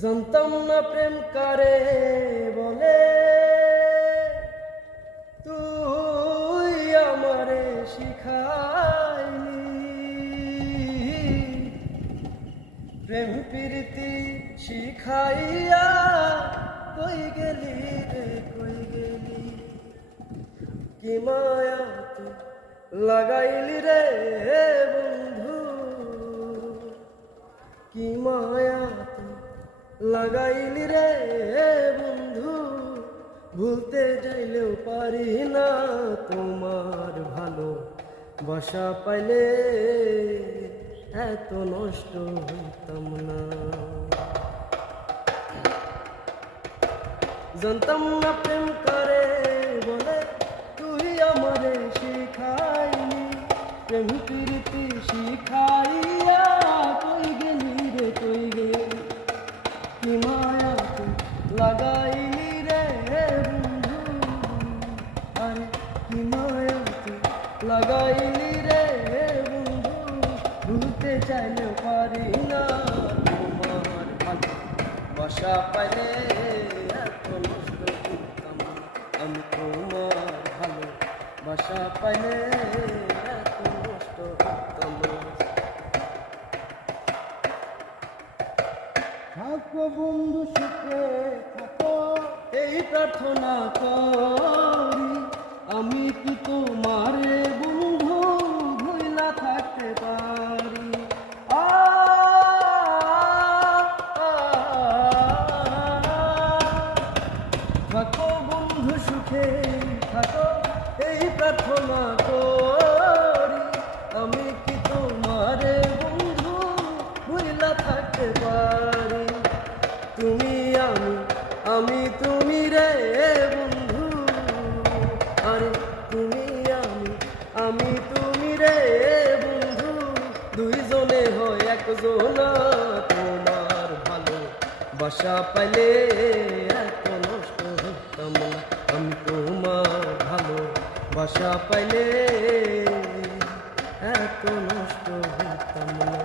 জানতাম না প্রেম কারে বলে, তুই আমারে শিখাইলি। প্রেম প্রীতি শিখাইয়া কই গেলি রে কই গেলি, কি মায়া তুই লাগাইলি রে বন্ধু, কি মায়া তুই লাগাইলি রে বন্ধু। ভুলতে চাইলেও পারি না তোমার ভালো বাসা পাইলে এত নষ্ট হইতাম না। জানতাম না প্রেম কারে বলে, তুই আমারে শিখাইলি। প্রেম প্রীতি শিখাইয়া কই গেলি রে কই গেলি, কি মায়া তুই লাগাইলি রে বন্ধু, আরে কি মায়া তুই লাগাইলি রে বন্ধু। ভুলতে চাইলেও পারি না তোমার ভালো বাসা পাইলে এত নষ্ট করতাম না। আমি তোমার ভালো বাসা পাইলে এত নষ্ট করতাম না। থাকো বন্ধু সুখে থাকো এই প্রার্থনা করি, আমি কি তোমারে বন্ধু ভুইলা থাকতে পারি। থাকো বন্ধু সুখে থাকো এই প্রার্থনা করি, আমি কি তোমারে বন্ধু ভুইলা থাকতে পারি। তুমি আমি তুমি রে বন্ধু, আরে তুমি আমি তুমি রে বন্ধু। দুইজনে হয় একজনা, তোমার ভালো বাসা পাইলে এত নষ্ট হইতাম না। আমি তোমার ভালো বাসা পাইলে এত নষ্ট হইতাম না।